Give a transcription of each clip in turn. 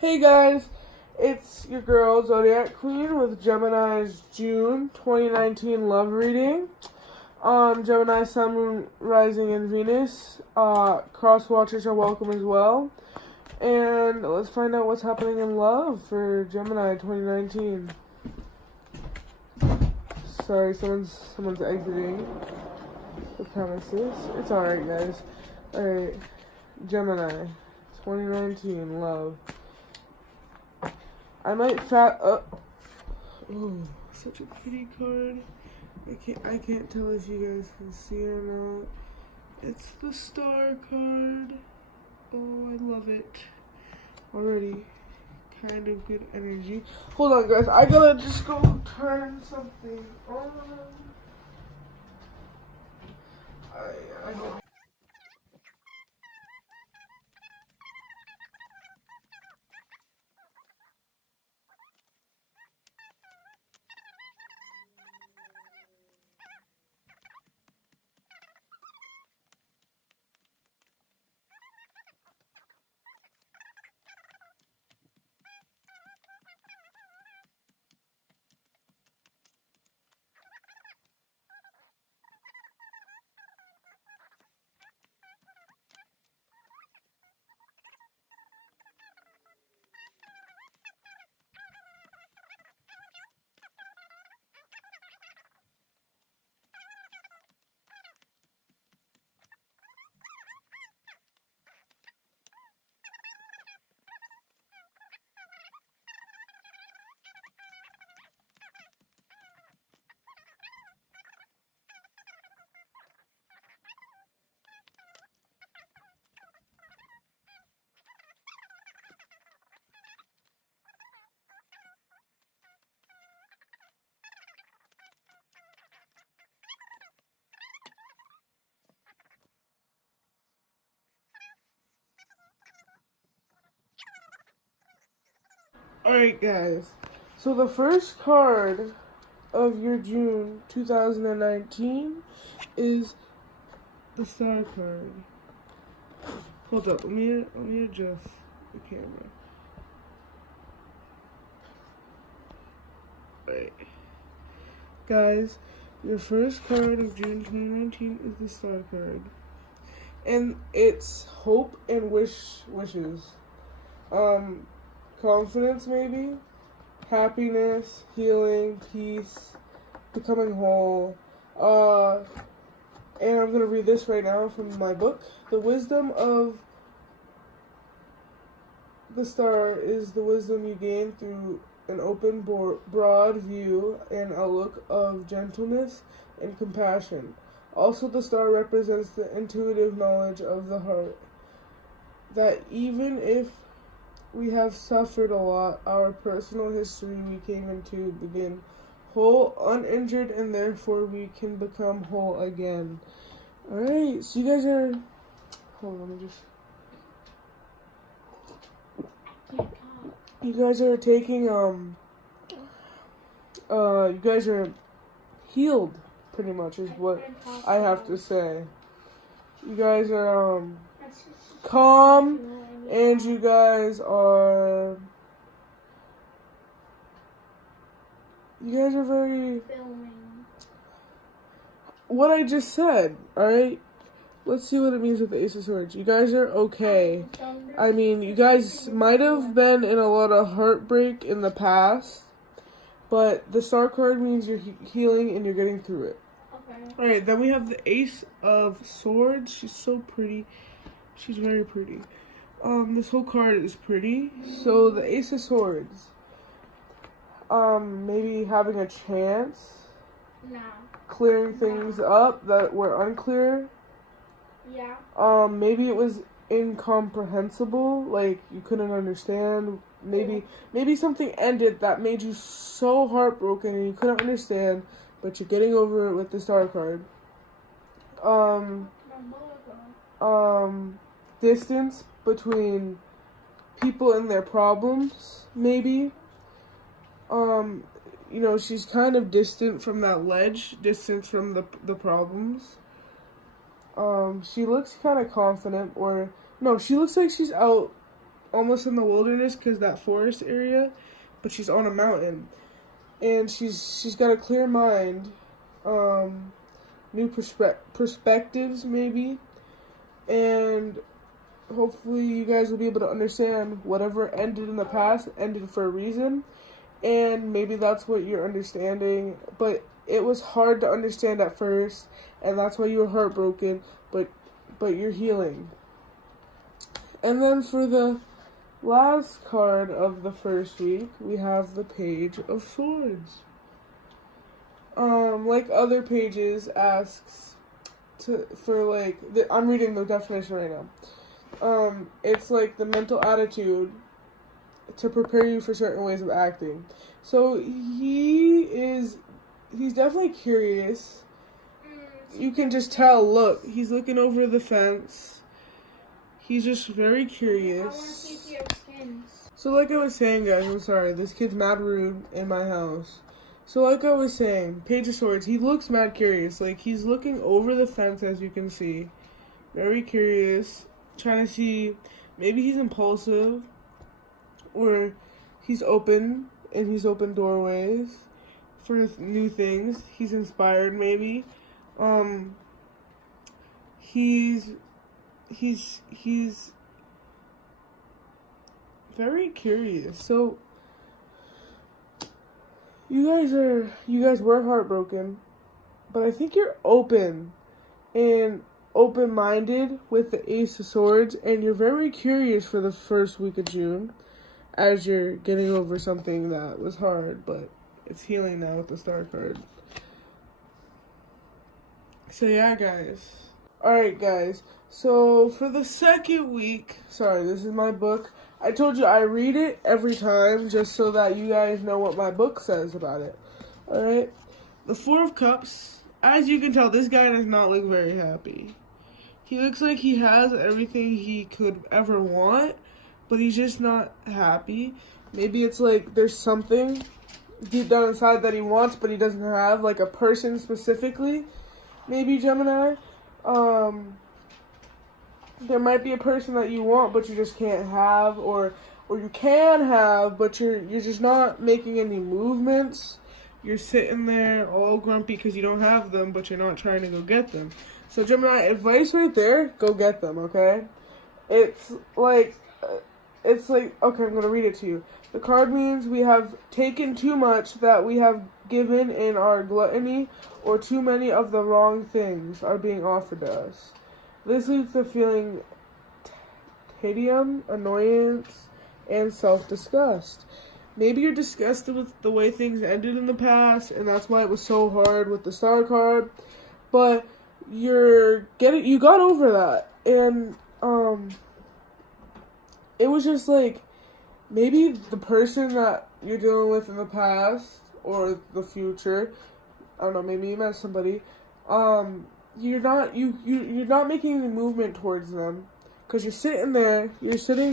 Hey guys, it's your girl Zodiac Queen with Gemini's June 2019 love reading. Gemini, Sun, Moon, Rising, and Venus. Cross watchers are welcome as well. And let's find out what's happening in love for Gemini 2019. Sorry, someone's exiting the premises. It's alright, guys. Alright, Gemini 2019 love. I might oh, such a pretty card. I can't tell if you guys can see or not. It's the Star card. Oh, I love it. Already kind of good energy. Hold on, guys. I gotta just go turn something on. I don't. Alright, guys. So the first card of your June 2019 is the Star card. Hold up, let me adjust the camera. Alright. Guys, your first card of June 2019 is the Star card. And it's hope and wishes. Confidence, maybe, happiness, healing, peace, becoming whole. And I'm gonna read this right now from my book. The wisdom of the Star is the wisdom you gain through an open, broad view and a look of gentleness and compassion. Also, the Star represents the intuitive knowledge of the heart that even if we have suffered a lot, our personal history we came into begin whole, uninjured, and therefore we can become whole again. Alright, so you guys are... Hold on, let me just... You guys are taking, you guys are healed, pretty much, is what I have to say. You guys are, calm, and you guys are... You guys are very... What I just said, alright? Let's see what it means with the Ace of Swords. You guys are okay. I mean, you guys might have been in a lot of heartbreak in the past, but the Star card means you're healing and you're getting through it. Okay. Alright, then we have the Ace of Swords. She's so pretty. She's very pretty. This whole card is pretty. So the Ace of Swords. Maybe having a chance. No. Clearing things up that were unclear. Yeah. Maybe it was incomprehensible, like you couldn't understand. Maybe something ended that made you so heartbroken and you couldn't understand, but you're getting over it with the Star card. Distance between people and their problems, maybe. You know, she's kind of distant from that ledge, distant from the problems. She looks kind of confident, or no, she looks like she's out almost in the wilderness because that forest area, but she's on a mountain, and she's got a clear mind, new perspectives maybe, and hopefully you guys will be able to understand whatever ended in the past ended for a reason, and maybe that's what you're understanding, but it was hard to understand at first, and that's why you were heartbroken, but you're healing. And then for the last card of the first week, we have the Page of Swords. Like other pages asks I'm reading the definition right now. It's like the mental attitude to prepare you for certain ways of acting. So he's definitely curious. You can just tell, look, he's looking over the fence. He's just very curious. So like I was saying, guys, I'm sorry, this kid's mad rude in my house. So like I was saying, Page of Swords, he looks mad curious. Like, he's looking over the fence, as you can see. Very curious. Trying to see, maybe he's impulsive. Or he's open, and he's open doorways for new things. He's inspired, maybe. He's very curious. So you guys were heartbroken, but I think you're open and open-minded with the Ace of Swords, and you're very curious for the first week of June as you're getting over something that was hard, but it's healing now with the Star card. So yeah, guys. Alright, guys. So for the second week, sorry, this is my book. I told you I read it every time just so that you guys know what my book says about it. Alright? The Four of Cups. As you can tell, this guy does not look very happy. He looks like he has everything he could ever want, but he's just not happy. Maybe it's like there's something deep down inside that he wants, but he doesn't have, like a person specifically. Maybe, Gemini. There might be a person that you want, but you just can't have, or you can have, but you're just not making any movements. You're sitting there all grumpy because you don't have them, but you're not trying to go get them. So Gemini, advice right there, go get them, okay? It's like, okay, I'm going to read it to you. The card means we have taken too much, that we have given in our gluttony, or too many of the wrong things are being offered to us. This leads to feeling tedium, annoyance, and self-disgust. Maybe you're disgusted with the way things ended in the past, and that's why it was so hard with the Star card. But you got over that, and it was just like maybe the person that you're dealing with in the past or the future. I don't know. Maybe you met somebody. You're not making any movement towards them because you're sitting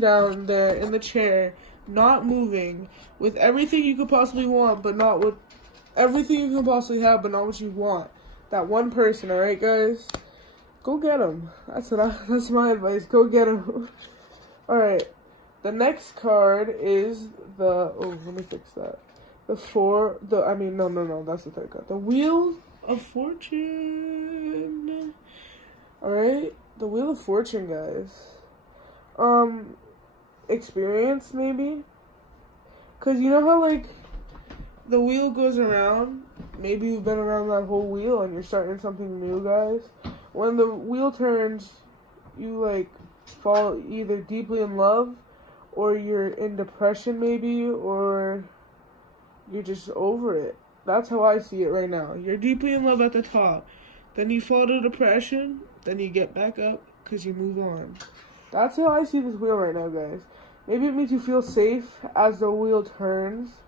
down there in the chair, not moving, with everything you could possibly want, but not with everything you can possibly have, but not what you want. That one person, all right, guys, go get him. That's my advice. Go get him. All right. The next card is let me fix that. That's the third card. The Wheel of Fortune. Alright, the Wheel of Fortune, guys. Experience, maybe? Because you know how, like, the wheel goes around? Maybe you've been around that whole wheel and you're starting something new, guys. When the wheel turns, you, like, fall either deeply in love, or you're in depression, maybe, or you're just over it. That's how I see it right now. You're deeply in love at the top. Then you fall to depression. Then you get back up because you move on. That's how I see this wheel right now, guys. Maybe it makes you feel safe as the wheel turns.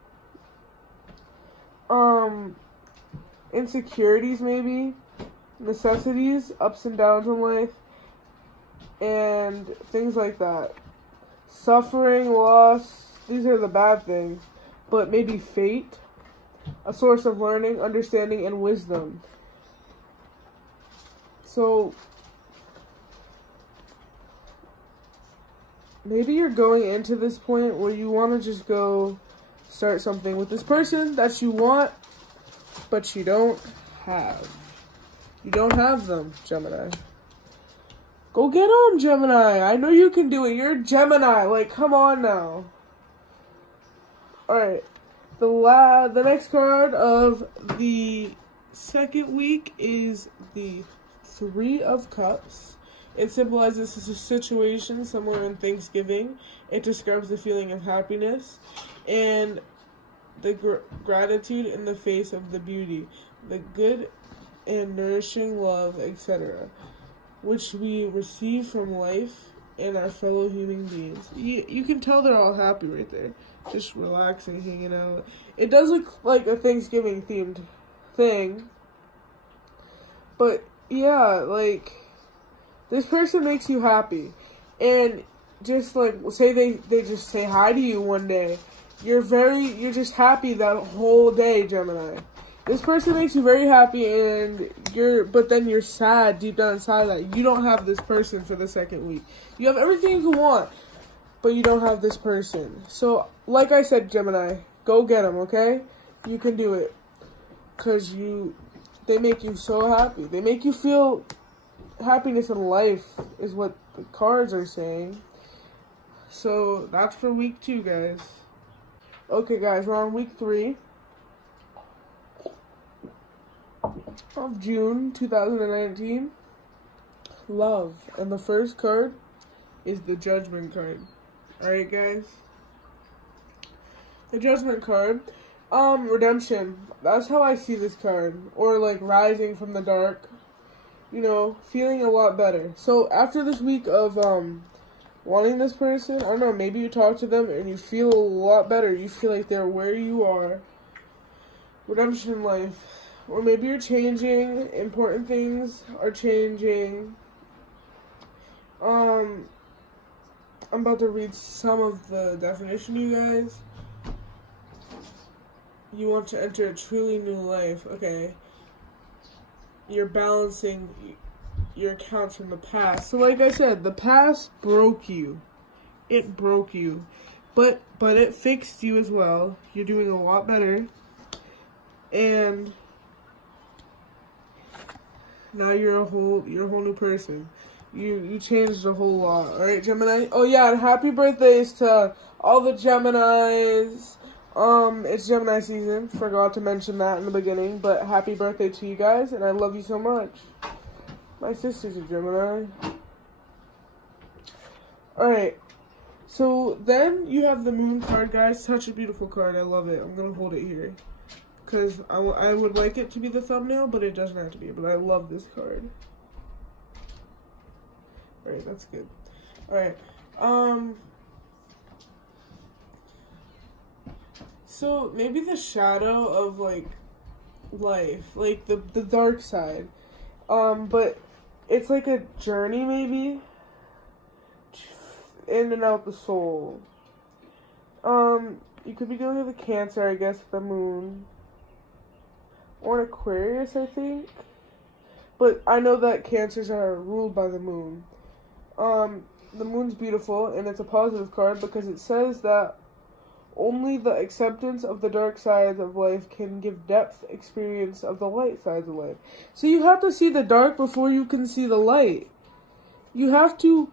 Insecurities, maybe. Necessities, ups and downs in life. And things like that. Suffering, loss. These are the bad things. But maybe fate. A source of learning, understanding, and wisdom. So, maybe you're going into this point where you want to just go start something with this person that you want, but you don't have. You don't have them, Gemini. Go get them, Gemini. I know you can do it. You're a Gemini. Like, come on now. Alright. The next card of the second week is the Three of Cups. It symbolizes a situation somewhere in Thanksgiving. It describes the feeling of happiness and the gratitude in the face of the beauty, the good and nourishing love, etc., which we receive from life and our fellow human beings. You can tell they're all happy right there. Just relaxing, hanging out. It does look like a Thanksgiving themed thing. But yeah, like, this person makes you happy. And just like, say they just say hi to you one day. You're just happy that whole day, Gemini. This person makes you very happy, and but then you're sad deep down inside that you don't have this person for the second week. You have everything you want, but you don't have this person. So, like I said, Gemini, go get them, okay? You can do it. Because they make you so happy. They make you feel happiness in life, is what the cards are saying. So, that's for week 2, guys. Okay, guys, we're on week 3 of June 2019. Love. And the first card is the Judgment card. Alright, guys? The Judgment card. Redemption. That's how I see this card. Or, like, rising from the dark. You know, feeling a lot better. So, after this week of, wanting this person, I don't know, maybe you talk to them and you feel a lot better. You feel like they're where you are. Redemption in life. Or maybe you're changing, important things are changing. I'm about to read some of the definition, you guys. You want to enter a truly new life. Okay. You're balancing your accounts from the past. So like I said, the past broke you. It broke you. But it fixed you as well. You're doing a lot better. And now you're a whole new person. You changed a whole lot. Alright, Gemini? Oh yeah, and happy birthdays to all the Geminis. It's Gemini season. Forgot to mention that in the beginning, but happy birthday to you guys, and I love you so much. My sister's a Gemini. Alright. So then you have the Moon card, guys. Such a beautiful card. I love it. I'm gonna hold it here. Because I would like it to be the thumbnail, but it doesn't have to be. But I love this card. Alright, that's good. Alright. So maybe the shadow of, like, life. Like, the dark side. But it's like a journey, maybe. In and out the soul. You could be dealing with a Cancer, I guess, the Moon. Or an Aquarius, I think. But I know that Cancers are ruled by the Moon. The Moon's beautiful, and it's a positive card because it says that only the acceptance of the dark sides of life can give depth experience of the light sides of life. So you have to see the dark before you can see the light. You have to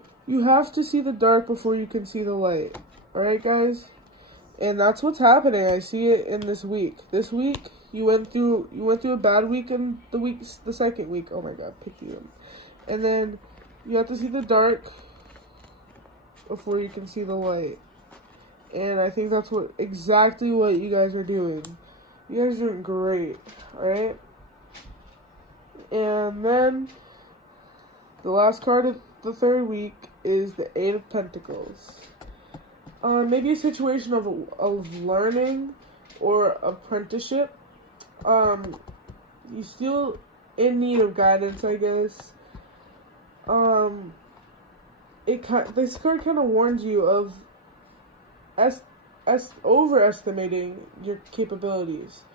see the dark before you can see the light. Alright, guys? And that's what's happening. I see it in this week. This week, you went through a bad week in the second week. Oh my god, picky one. And then you have to see the dark before you can see the light. And I think that's exactly what you guys are doing. You guys are doing great, alright? And then the last card of the third week is the Eight of Pentacles. Maybe a situation of learning or apprenticeship. You still in need of guidance, I guess. This card kind of warns you of overestimating your capabilities.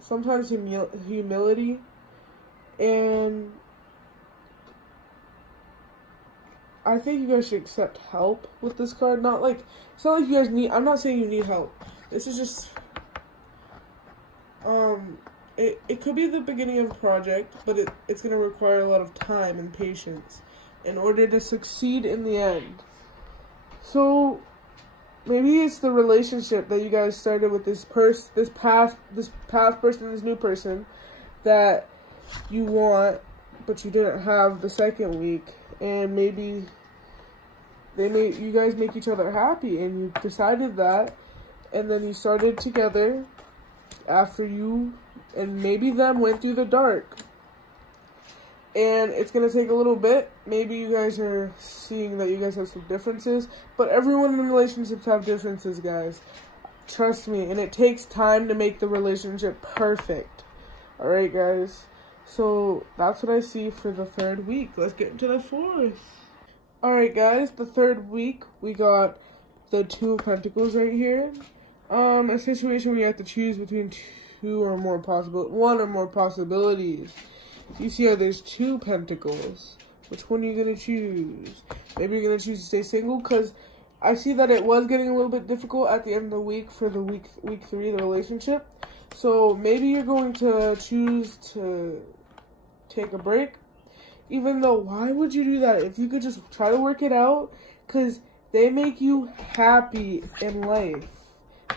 Sometimes humility and I think you guys should accept help with this card. Not like, it's not like you guys need, I'm not saying you need help. This is just, it could be the beginning of a project, but it's going to require a lot of time and patience in order to succeed in the end. So, maybe it's the relationship that you guys started with this past person, this new person, that you want, but you didn't have the second week, and maybe you guys make each other happy, and you decided that, and then you started together after you and maybe them went through the dark. And it's going to take a little bit. Maybe you guys are seeing that you guys have some differences, but everyone in relationships have differences, guys. Trust me, and it takes time to make the relationship perfect. Alright, guys. So, that's what I see for the third week. Let's get into the fourth. Alright, guys. The third week, we got the Two of Pentacles right here. A situation where you have to choose between one or more possibilities. You see how there's 2 pentacles. Which one are you going to choose? Maybe you're going to choose to stay single, because I see that it was getting a little bit difficult at the end of the week for the week 3, the relationship. So maybe you're going to choose to take a break. Even though, why would you do that? If you could just try to work it out, because they make you happy in life.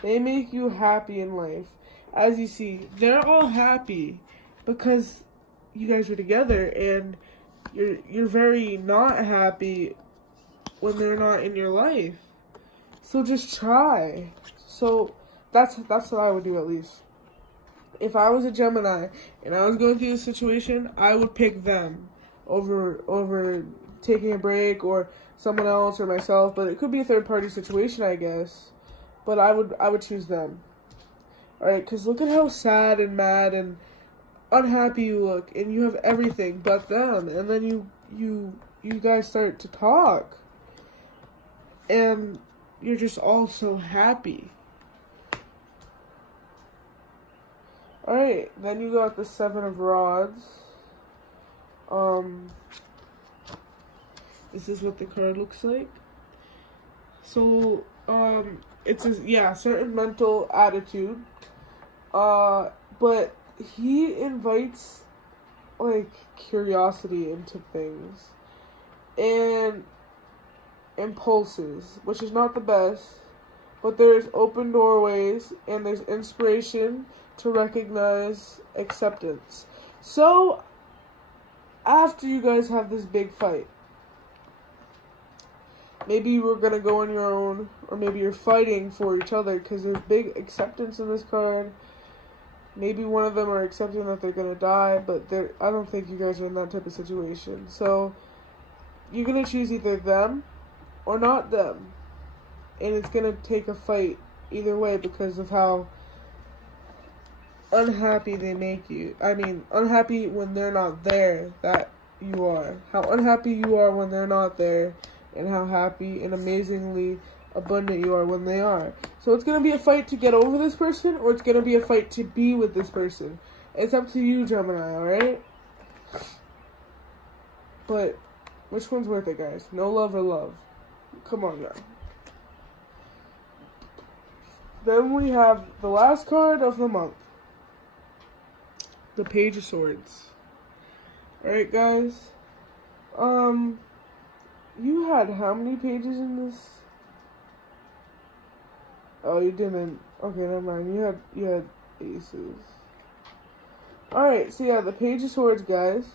They make you happy in life. As you see, they're all happy because you guys are together, and you're very not happy when they're not in your life. So just try. So that's what I would do, at least. If I was a Gemini and I was going through this situation, I would pick them over taking a break or someone else or myself. But it could be a third party situation, I guess. But I would choose them. Alright, because look at how sad and mad and unhappy you look, and you have everything but them, and then you guys start to talk, and you're just all so happy. Alright, then you got the 7 of Rods. This is what the card looks like. So, it's a certain mental attitude, but he invites, like, curiosity into things, and impulses, which is not the best, but there's open doorways, and there's inspiration to recognize acceptance. So, after you guys have this big fight, maybe you were going to go on your own, or maybe you're fighting for each other, because there's big acceptance in this card. Maybe one of them are accepting that they're going to die, but I don't think you guys are in that type of situation. So, you're going to choose either them or not them. And it's going to take a fight either way because of how unhappy they make you. I mean, unhappy when they're not there that you are. How unhappy you are when they're not there, and how happy and amazingly abundant you are when they are. So it's going to be a fight to get over this person, or it's going to be a fight to be with this person. It's up to you, Gemini, alright? But which one's worth it, guys? No love or love? Come on now. Then we have the last card of the month. The Page of Swords. Alright, guys. You had how many pages in this? Oh, you didn't. Okay, never mind. You had aces. Alright, so yeah, the Page of Swords, guys.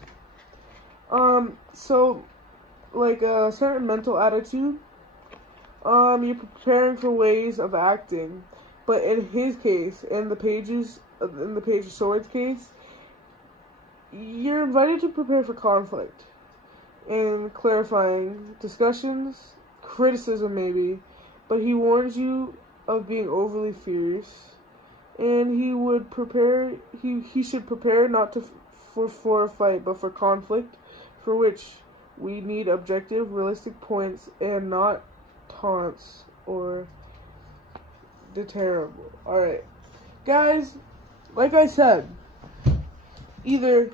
So, like a certain mental attitude. You're preparing for ways of acting. But in his case, in the Page of Swords case, you're invited to prepare for conflict and clarifying discussions, criticism maybe, but he warns you of being overly fierce, and he should prepare not for a fight, but for conflict, for which we need objective, realistic points, and not taunts or deterrable. Alright, guys, like I said, either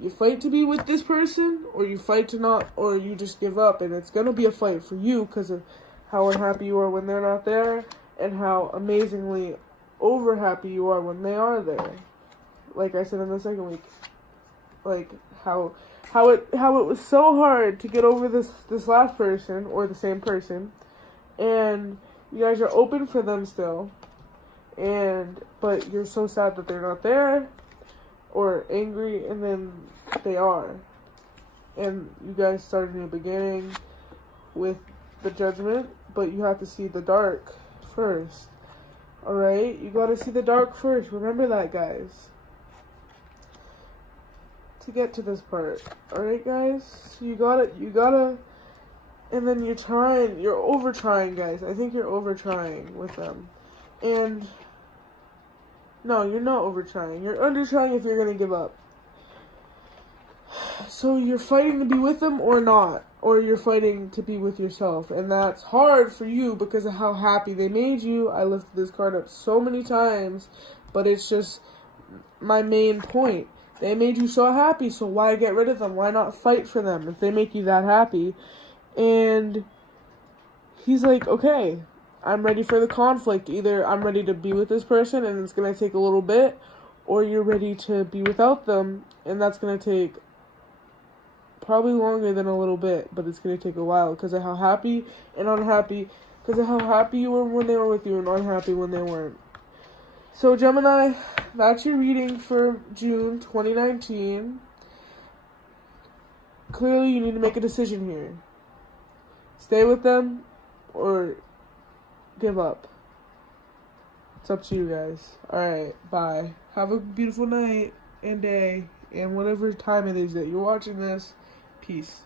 You fight to be with this person, or you fight to not, or you just give up. And it's going to be a fight for you because of how unhappy you are when they're not there and how amazingly over happy you are when they are there. Like I said in the second week, like how it was so hard to get over this last person or the same person, and you guys are open for them still, but you're so sad that they're not there or angry, and then they are, and you guys start a new beginning with the judgment, but you have to see the dark first. Alright? You gotta see the dark first. Remember that, guys. To get to this part. Alright, guys? So you gotta, and then you're over trying, guys. I think you're over trying with them. And, no, you're not over trying. You're under trying if you're gonna give up. So you're fighting to be with them or not. Or you're fighting to be with yourself. And that's hard for you because of how happy they made you. I lifted this card up so many times. But it's just my main point. They made you so happy, so why get rid of them? Why not fight for them if they make you that happy? And he's like, okay, I'm ready for the conflict. Either I'm ready to be with this person and it's going to take a little bit, or you're ready to be without them and that's going to take probably longer than a little bit, but it's going to take a while because of how happy and unhappy, because of how happy you were when they were with you and unhappy when they weren't. So Gemini, that's your reading for June 2019. Clearly you need to make a decision here. Stay with them or give up. It's up to you guys. Alright, bye. Have a beautiful night and day and whatever time it is that you're watching this. Peace.